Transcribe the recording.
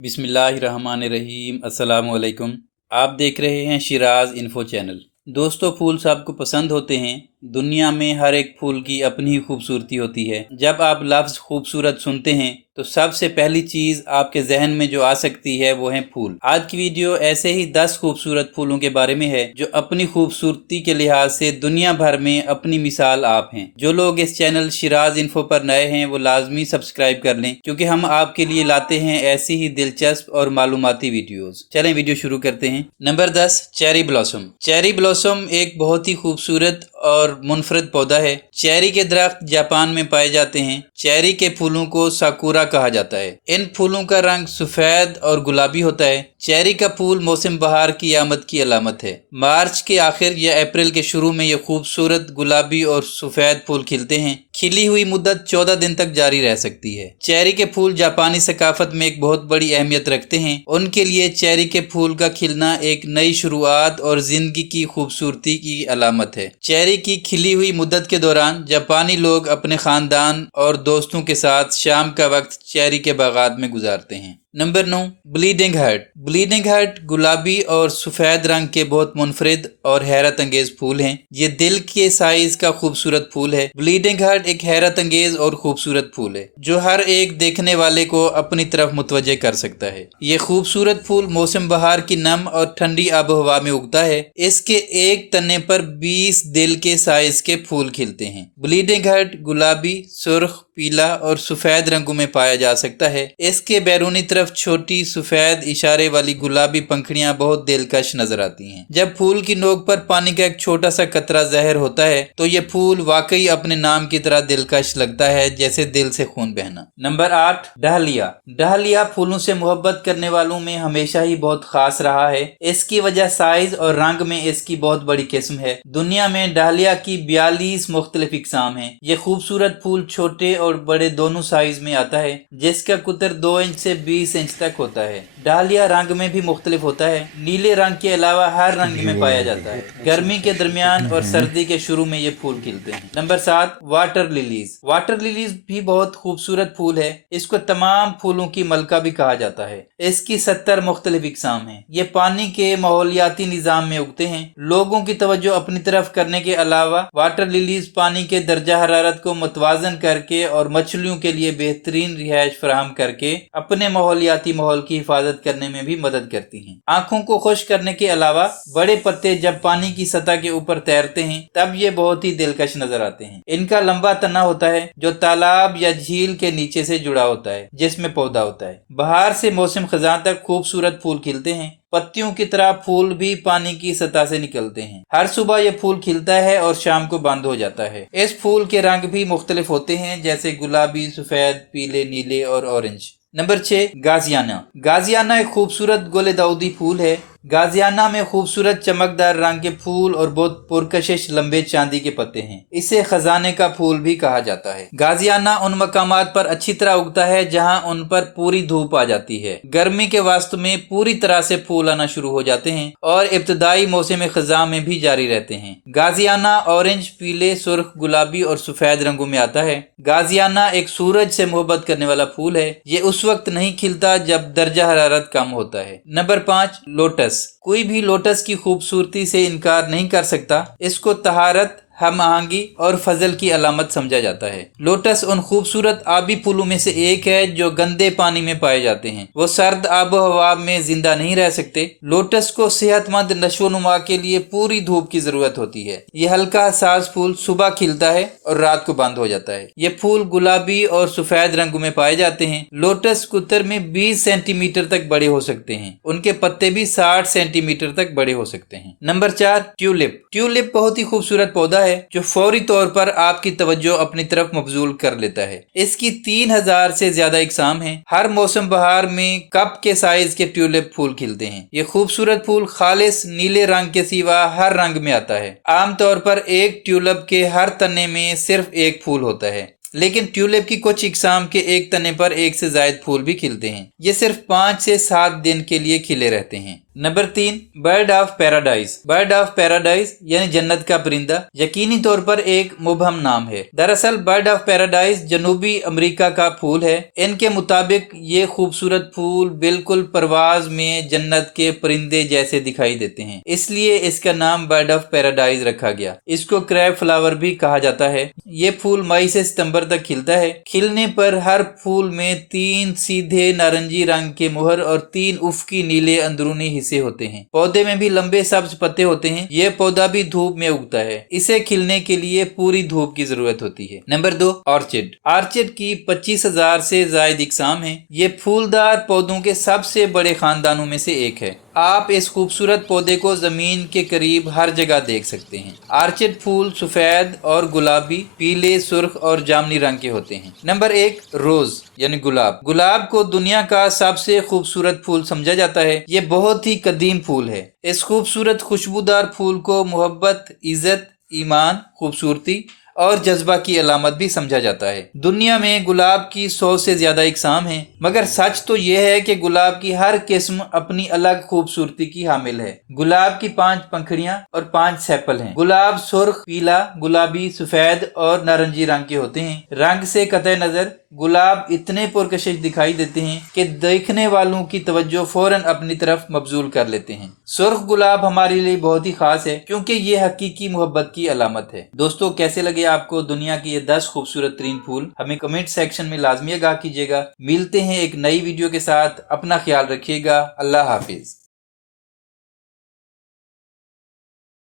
बिस्मिल्लाहिर्रहमानिर्रहीम। अस्सलाम वालेकुम। आप देख रहे हैं शिराज इन्फो चैनल। दोस्तों, फूल सबको पसंद होते हैं। दुनिया में हर एक फूल की अपनी ही खूबसूरती होती है। जब आप लफ्ज़ खूबसूरत सुनते हैं तो सबसे पहली चीज़ आपके जहन में जो आ सकती है वो है फूल। आज की वीडियो ऐसे ही 10 खूबसूरत फूलों के बारे में है जो अपनी खूबसूरती के लिहाज से दुनिया भर में अपनी मिसाल आप हैं। जो लोग इस चैनल शिराज इन्फो पर नए हैं वो लाजमी सब्सक्राइब कर लें, क्योंकि हम आपके लिए लाते हैं ऐसी ही दिलचस्प और मालूमाती वीडियोस। चलें वीडियो शुरू करते हैं। Number 10, cherry blossom. Cherry blossom एक बहुत ही खूबसूरत और मुनफरद पौधा है। चेरी के दरख्त जापान में पाए जाते हैं। चेरी के फूलों को साकुरा कहा जाता है। इन फूलों का रंग सफेद और गुलाबी होता है। चेरी का फूल मौसम बहार की आमद की अलामत है। मार्च के आखिर या अप्रैल के शुरू में ये खूबसूरत गुलाबी और सफेद फूल खिलते हैं। खिली हुई मुद्दत 14 दिन तक जारी रह सकती है। चेरी के फूल जापानी सकाफत में एक बहुत बड़ी अहमियत रखते हैं। उनके लिए चेरी के फूल का खिलना एक नई शुरुआत और जिंदगी की खूबसूरती की अलामत है। चेरी की खिली हुई मुद्दत के दौरान जापानी लोग अपने खानदान और दोस्तों के साथ शाम का वक्त चेरी के बागात में गुजारते हैं। Number 9, bleeding heart. Bleeding heart गुलाबी और सफेद रंग के बहुत मुनफरिद और हैरत अंगेज फूल हैं। ये दिल के साइज का खूबसूरत फूल है। ब्लीडिंग हार्ट एक हैरत अंगेज और खूबसूरत फूल है जो हर एक देखने वाले को अपनी तरफ मुतवज्जे कर सकता है। ये खूबसूरत फूल मौसम बहार की नम और ठंडी आबो हवा में उगता है। इसके एक तने पर 20 दिल के साइज के फूल खिलते हैं। ब्लीडिंग हार्ट गुलाबी, सुर्ख, पीला और सफेद रंगों में पाया जा सकता है। इसके बैरूनी तरफ छोटी सफेद इशारे वाली गुलाबी पंखड़ियां बहुत दिलकश नजर आती हैं। जब फूल की नोक पर पानी का एक छोटा सा कतरा जहर होता है तो ये फूल वाकई अपने नाम की तरह दिलकश लगता है, जैसे दिल से खून बहना। Number 8, dahlia. डहलिया फूलों से मोहब्बत करने वालों में हमेशा ही बहुत खास रहा है। इसकी वजह साइज और रंग में इसकी बहुत बड़ी किस्म है। दुनिया में डहलिया की 42 मुख्तलिफ इकसाम है। ये खूबसूरत फूल छोटे और बड़े दोनों साइज में आता है, जिसका कुतर 2 इंच से 20 इंच तक होता है। डालिया रंग में भी मुख्तलिफ होता है। नीले रंग के अलावा हर रंग में पाया जाता है। गर्मी के दरमियान और सर्दी के शुरू में ये फूल खिलते हैं। Number 7, water lilies. Water lilies भी बहुत खूबसूरत फूल है। इसको तमाम फूलों की मलका भी कहा जाता है। इसकी 70 मुख्तलिफ इकसाम है। ये पानी के माहौलियाती निजाम में उगते हैं। लोगों की तवज्जो अपनी तरफ करने के अलावा वाटर लिलीज पानी के दर्जा हरारत को मुतवाजन करके और मछलियों के लिए बेहतरीन रिहाइश फराहम करके अपने माहौलियाती माहौल की हिफाजत करने में भी मदद करती हैं। आंखों को खुश करने के अलावा बड़े पत्ते जब पानी की सतह के ऊपर तैरते हैं तब ये बहुत ही दिलकश नजर आते हैं। इनका लंबा तना होता है जो तालाब या झील के नीचे से जुड़ा होता है, जिसमें पौधा होता है। बहार से मौसम खजां तक खूबसूरत फूल खिलते हैं। पत्तियों की तरह फूल भी पानी की सतह से निकलते हैं। हर सुबह ये फूल खिलता है और शाम को बंद हो जाता है। इस फूल के रंग भी मुख्तलिफ होते हैं, जैसे गुलाबी, सफेद, पीले, नीले और ऑरेंज। नंबर 6, गाजियाना। गाजियाना एक खूबसूरत गोले दाऊदी फूल है। गाजियाना में खूबसूरत चमकदार रंग के फूल और बहुत पुरकशिश लंबे चांदी के पत्ते हैं। इसे खजाने का फूल भी कहा जाता है। गाजियाना उन मकामात पर अच्छी तरह उगता है जहां उन पर पूरी धूप आ जाती है। गर्मी के वास्तु में पूरी तरह से फूल आना शुरू हो जाते हैं और इब्तदाई मौसम खजा में भी जारी रहते हैं। गाजियाना ऑरेंज, पीले, सुर्ख, गुलाबी और सफेद रंगों में आता है। गाजियाना एक सूरज से मोहब्बत करने वाला फूल है। ये उस वक्त नहीं खिलता जब दर्जा हरारत कम होता है। Number 5, lotus. कोई भी लोटस की खूबसूरती से इनकार नहीं कर सकता। इसको तहारत, हम आहंगी और फजल की अलामत समझा जाता है। लोटस उन खूबसूरत आबी फूलों में से एक है जो गंदे पानी में पाए जाते हैं। वो सर्द आबो हवा में जिंदा नहीं रह सकते। लोटस को सेहतमंद नशोनुमा के लिए पूरी धूप की जरूरत होती है। ये हल्का हसास फूल सुबह खिलता है और रात को बंद हो जाता है। ये फूल गुलाबी और सफेद रंगों में पाए जाते हैं। लोटस कुतर में 20 सेंटीमीटर तक बड़े हो सकते हैं। उनके पत्ते भी 60 सेंटीमीटर तक बड़े हो सकते हैं। Number 4, tulip. ट्यूलिप बहुत ही खूबसूरत पौधा है जो फौरी तौर पर आपकी तवज्जो अपनी तरफ मबजूल कर लेता है। इसकी 3000 से ज्यादा इकसाम हैं। हर मौसम बहार में कप के साइज के ट्यूलिप फूल खिलते हैं। ये खूबसूरत फूल खालिस नीले रंग के सिवा हर रंग में आता है। आमतौर पर एक ट्यूलिप के हर तने में सिर्फ एक फूल होता है, लेकिन ट्यूलिप की कुछ इकसाम के एक तने पर एक से ज्यादा फूल भी खिलते हैं। ये सिर्फ 5 से 7 दिन के लिए खिले रहते हैं। Number 3, bird of paradise. Bird of paradise यानी जन्नत का परिंदा यकीनी तौर पर एक मुबहम नाम है। दरअसल बर्ड ऑफ पैराडाइज जनूबी अमेरिका का फूल है। इनके मुताबिक ये खूबसूरत फूल बिल्कुल परवाज में जन्नत के परिंदे जैसे दिखाई देते हैं, इसलिए इसका नाम बर्ड ऑफ पैराडाइज रखा गया। इसको क्रैब फ्लावर भी कहा जाता है। ये फूल मई से सितंबर तक खिलता है। खिलने पर हर फूल में 3 सीधे नारंगी रंग के मुहर और 3 उफकी नीले अंदरूनी हिस्से होते हैं। पौधे में भी लंबे सब्ज पत्ते होते हैं। यह पौधा भी धूप में उगता है। इसे खिलने के लिए पूरी धूप की जरूरत होती है। Number 2, orchid. ऑर्चिड की 25,000 से ज्यादा इकसाम है। ये फूलदार पौधों के सबसे बड़े खानदानों में से एक है। आप इस खूबसूरत पौधे को जमीन के करीब हर जगह देख सकते हैं। ऑर्चिड फूल सफेद और गुलाबी, पीले, सुर्ख और जामुनी रंग के होते हैं। नंबर 1, रोज यानी गुलाब। गुलाब को दुनिया का सबसे खूबसूरत फूल समझा जाता है। ये बहुत ही कदीम फूल है। इस खूबसूरत खुशबूदार फूल को मोहब्बत, इज्जत, ईमान, खूबसूरती और जज्बा की अलामत भी समझा जाता है। दुनिया में गुलाब की 100 से ज्यादा इकसाम हैं, मगर सच तो यह है कि गुलाब की हर किस्म अपनी अलग खूबसूरती की हामिल है। गुलाब की 5 पंखड़ियां और 5 सेपल हैं। गुलाब सुर्ख, पीला, गुलाबी, सफेद और नारंगी रंग के होते हैं। रंग से कतई नजर गुलाब इतने पुरकशिश दिखाई देते हैं कि देखने वालों की तवज्जो फौरन अपनी तरफ मबजूल कर लेते हैं। सुर्ख गुलाब हमारे लिए बहुत ही खास है क्योंकि ये हकीकी मोहब्बत की अलामत है। दोस्तों, कैसे लगे आपको दुनिया की ये 10 खूबसूरत तरीन फूल? हमें कमेंट सेक्शन में लाजमी आगाह कीजिएगा। मिलते हैं एक नई वीडियो के साथ। अपना ख्याल रखिएगा। अल्लाह हाफिज।